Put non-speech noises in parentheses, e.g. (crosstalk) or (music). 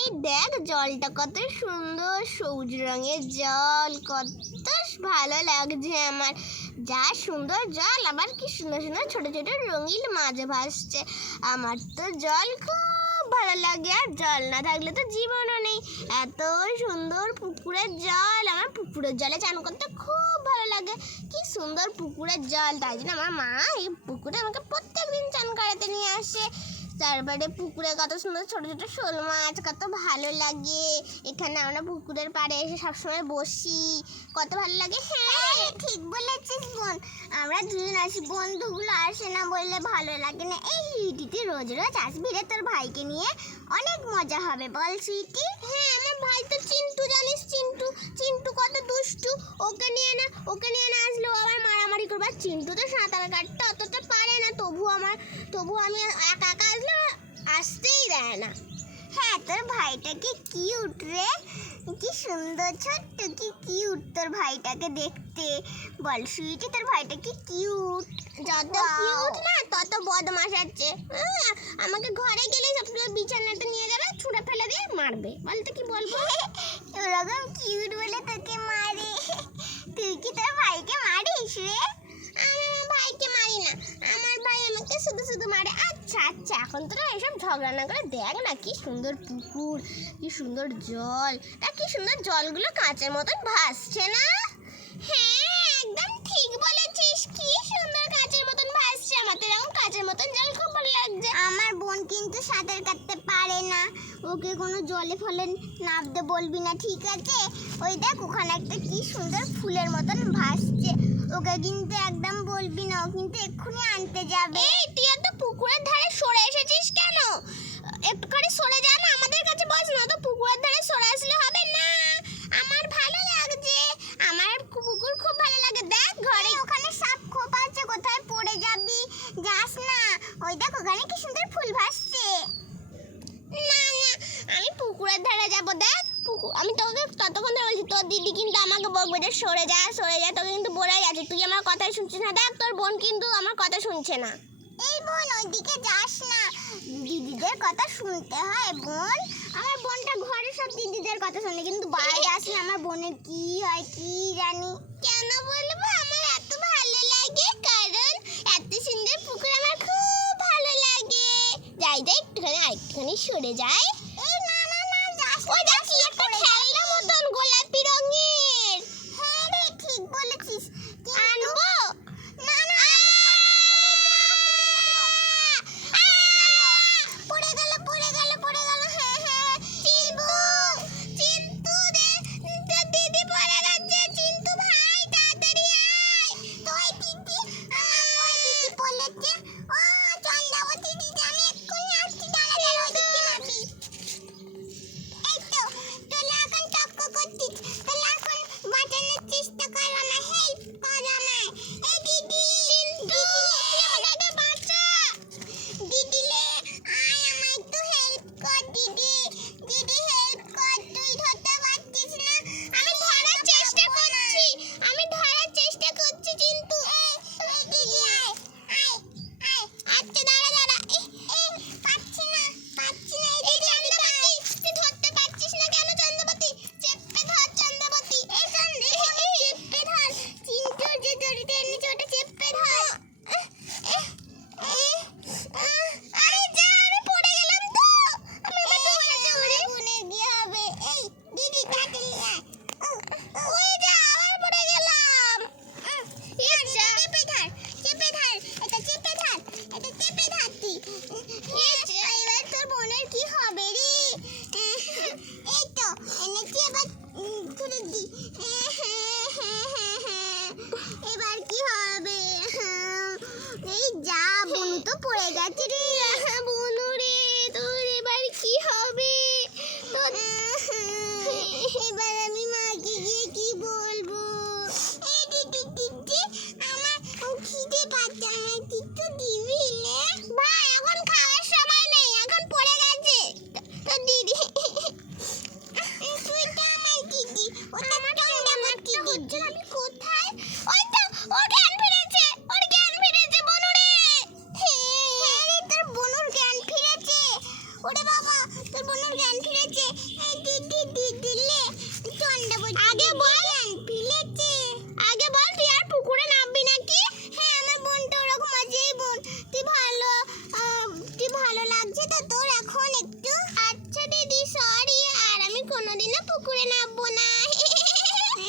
এই দেখ, জলটা কত সুন্দর, সবুজ রঙের জল, কত ভালো লাগছে আমার। যা সুন্দর জল, আবার কি সুন্দর সুন্দর ছোট ছোট রঙিন মাছ ভাসছে। আমার তো জল খুব ভালো লাগে, আর জল না থাকলে তো জীবনও নেই। এত সুন্দর পুকুরের জল, আমার পুকুরের জলে চান করতে খুব ভালো লাগে। কি সুন্দর পুকুরের জল, তাই জন্য আমার মা এই পুকুরে আমাকে প্রত্যেক দিন চান করাতে নিয়ে আসে। তারপরে পুকুরে কত সুন্দর ছোট ছোট শোল মাছ কত ভালো লাগে। এখানে আমরা পুকুরের পাড়ে এসে সবসময় বসি। কত ভালো লাগে। হ্যাঁ ঠিক বলেছিস বোন। আমরা দুজন আসি বন্ধুগুলো আসে না বললে ভালো লাগে না। এই সুইটিটি রোজ রোজ আসবি রে তোর ভাইকে নিয়ে। অনেক মজা হবে বল সুইটি হ্যাঁ আমার ভাই তো চিন্টু, জানিস চিন্টু? চিন্টু কত দুষ্টু। ওকে নিয়ে না, ওকে নিয়ে না আসলেও আবার মারামারি করবে। আর চিন্টু তো সাঁতার কাটতে অতটা পারে না। তবু আমার তবু আমি একা একা আসলে আসতেই দেয় না। হ্যাঁ তোর ভাইটাকে কিউট রে। কি সুন্দর ছোট্ট কি কিউট তোর ভাইটাকে দেখতে। বল সুইটি তোর ভাইটা কি কিউট যত কিউট না তত বদমাশ আছে। আমাকে ঘরে গেলে সবসময় বিছানাটা নিয়ে যাবে ছুঁড়ে ফেলে দিয়ে মারবে। বলতে কি বলব? (laughs) ওরকম কিউট বলে তোকে মারে। (laughs) তুই কি তোর ভাইকে মারিস রে আমি আমার ভাইকে মারি না আমার ভাই আমাকে শুধু শুধু মারে আচ্ছা আচ্ছা এখন তোরা এসব ঝগড়া না করে দেখ না কি সুন্দর পুকুর কি সুন্দর জল তা কি সুন্দর জলগুলো কাঁচের মতন ভাসছে না? হ্যাঁ একদম ঠিক বলেছিস। কি সুন্দর কাঁচের মতন ভাসছে। আমার তো এরকম কাঁচের মতন জল খুব ভালো লাগছে। আমার বোন কিন্তু সাঁতার কাটতে পারে না। ওকে কোনো জলে ফলে নামতে বলবি না ঠিক আছে? ওই দেখ ওখানে একটা কি সুন্দর ফুলের মতন ভাসছে। ওকে কিন্তু একদম বলবি না ও কিন্তু এক্ষুনি আনতে যাবে। এই তুই পুকুরের ধারে সরে এসেছিস কেন? একটুখানি সরে যা না আমাদের কাছে বস না তো পুকুরের ধারে সরে আসলে হবে না। আমার ভালো লাগছে। আমার পুকুর খুব ভালো লাগে। দেখ ঘরে। ওখানে সাপ খোপ আছে কোথায় পড়ে যাবি? যাস না। ওই দেখ ওখানে কি সুন্দর ফুল ভাসছে। না না আমি পুকুরের ধারে যাব। দেখ পুকুর আমি তোকে ততক্ষণ ধরে বলছি তোর দিদি কিন্তু আমাকে বকবে যে সরে যা সরে যা তোকে কিন্তু বলে যাচ্ছে। তুই আমার কথাই শুনছিস না। দেখ তোর বোন কিন্তু আমার কথা শুনছে না। এই বোন ওইদিকে যাস না। দিদিদের কথা শুনতে হয় বোন। আমার বোনটা ঘরে সব দিদিদের কথা শুনে কিন্তু বাইরে আসলে আমার বোনের কি হয় কি জানি। কেন বলব? আমার এত ভালো লাগে কারণ এত সুন্দর পুকুর আমার খুব ভালো লাগে। যাই যাই একটুখানি আরেকটুখানি সরে যাই। একটা খেলনা মতন গোলাপি রঙের। হ্যাঁ রে ঠিক বলে したからな